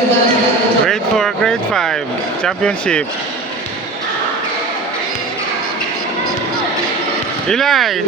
Grade 4, grade 5, championship. Eli!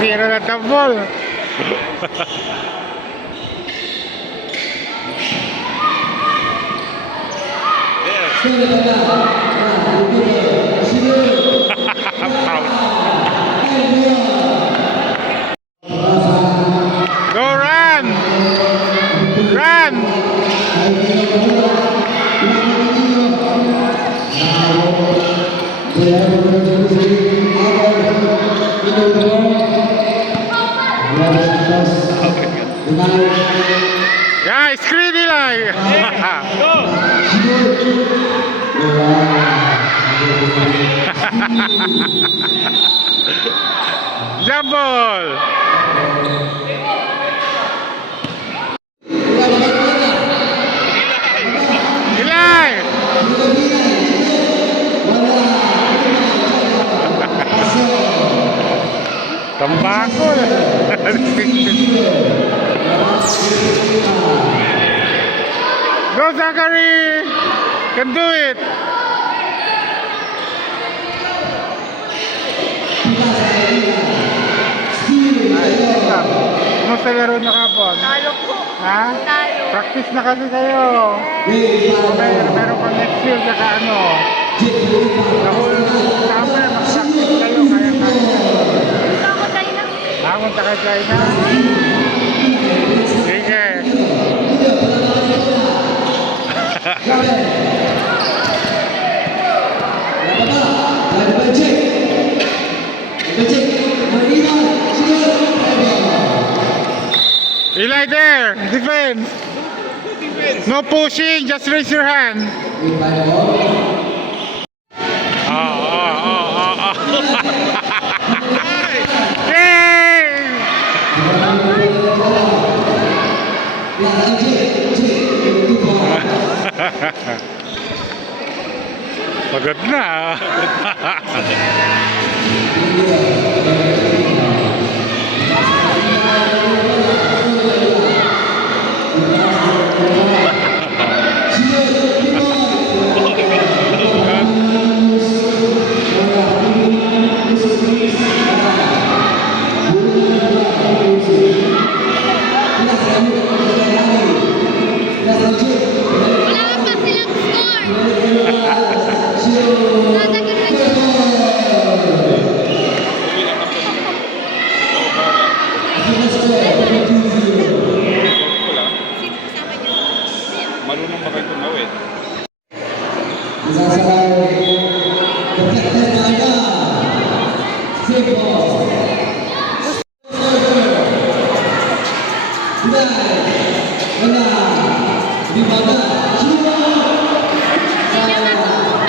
Tira na tambol. Go run! Run! Guys, screen Eli! Go! Jump ball! Eli! Tambako! Go Zachary! Can do it! Ano sa laro nyo kapon? Talo po. Ha? Talo. Practice na kasi kayo. Meron pa next year saka ano. Dahil summer, mag-practice kayo. Kaya-kaya. Tama tayo na. Hangon ta kay China. Sige. Eli there, defense. No pushing, just raise your hand. Yay! Pagod na. Marunong ba kayo tumawid?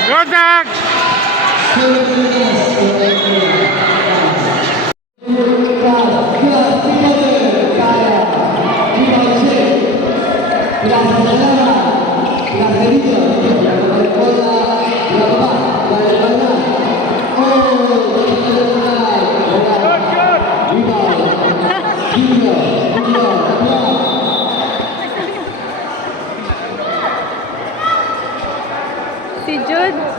Go Zach! Jude.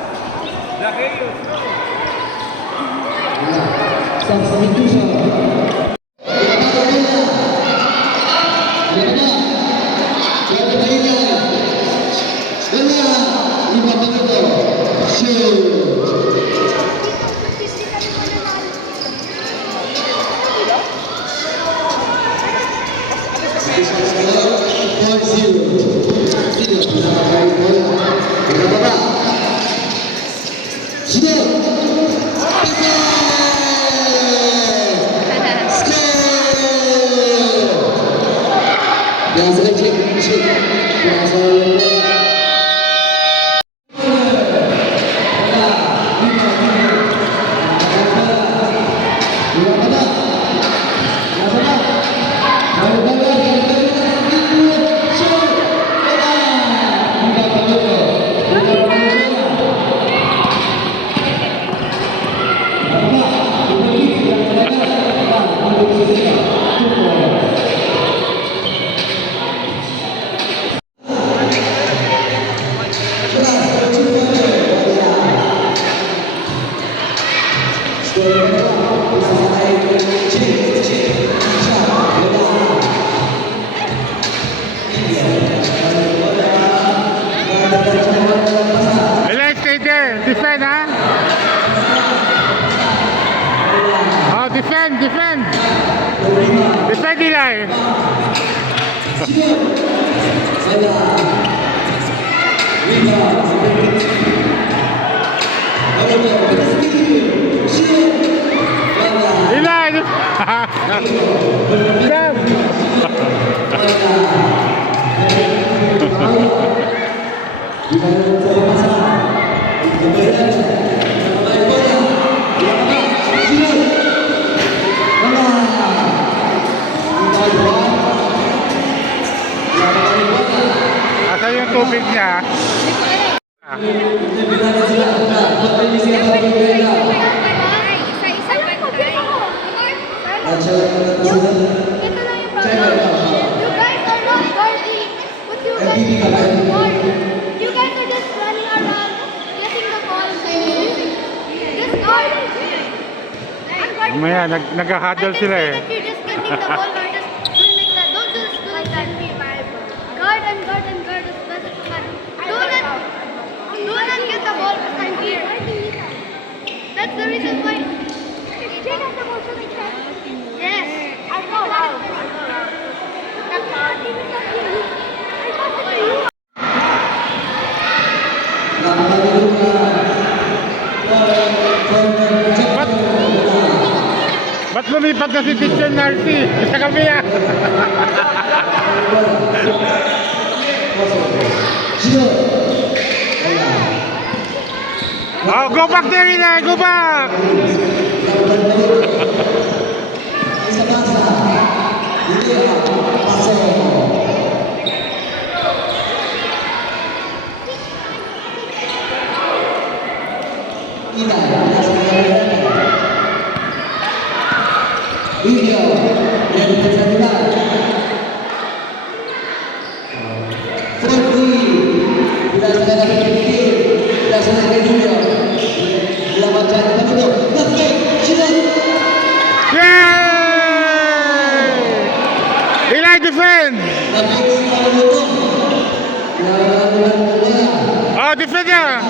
Eli, stay there. Defend, ha? Oh, defend, defend. Defend, Eli. Eli, asa yung tubig niya? Isa-isa bantay. Ito lang yung problem. You guys are not guarding. But you guys are guard. You guys are just running around getting the ball. Just guard. I'm guarding. Mamaya, nag-huddle sila eh. I can see that you're just getting the ball or just doing like that. Don't just do like that. Guard and guard and guard as best as you can. Do not get the ball behind here. That's the reason why. Yes. I'll go out. Ba't lumipat na si Teacher Narcy? Sa kabila. Oh, go back there, Eli. Go back. Yay! Eli, defend. Oh, defend niya.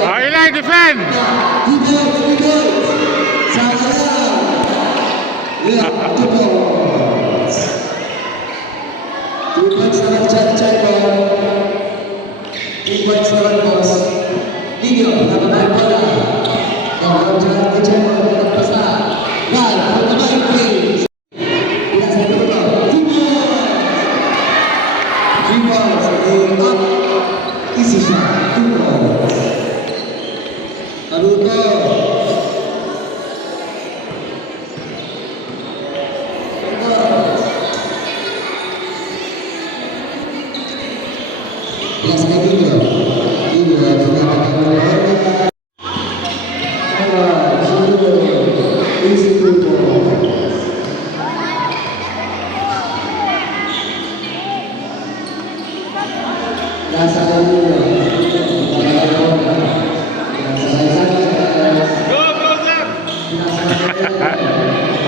Oh, Eli, defend.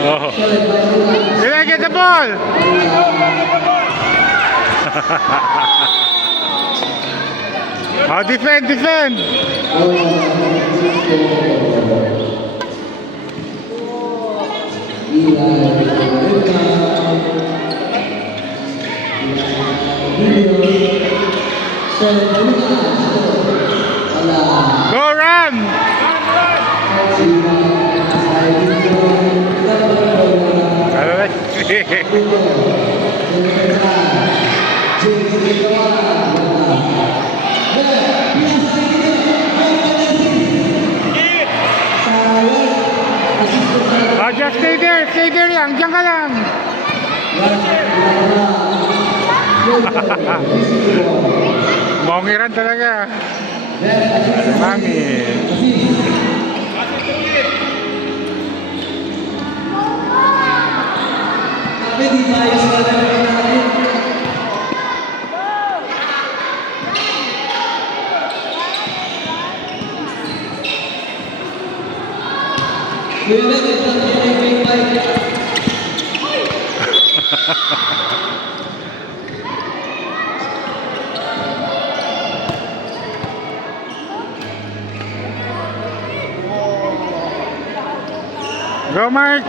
Oh. Can I get the ball? Oh, defend, defend. Go run. Oh, just stay there lang, diyan ka lang. Mongiran talaga. Mami. Go, Mark.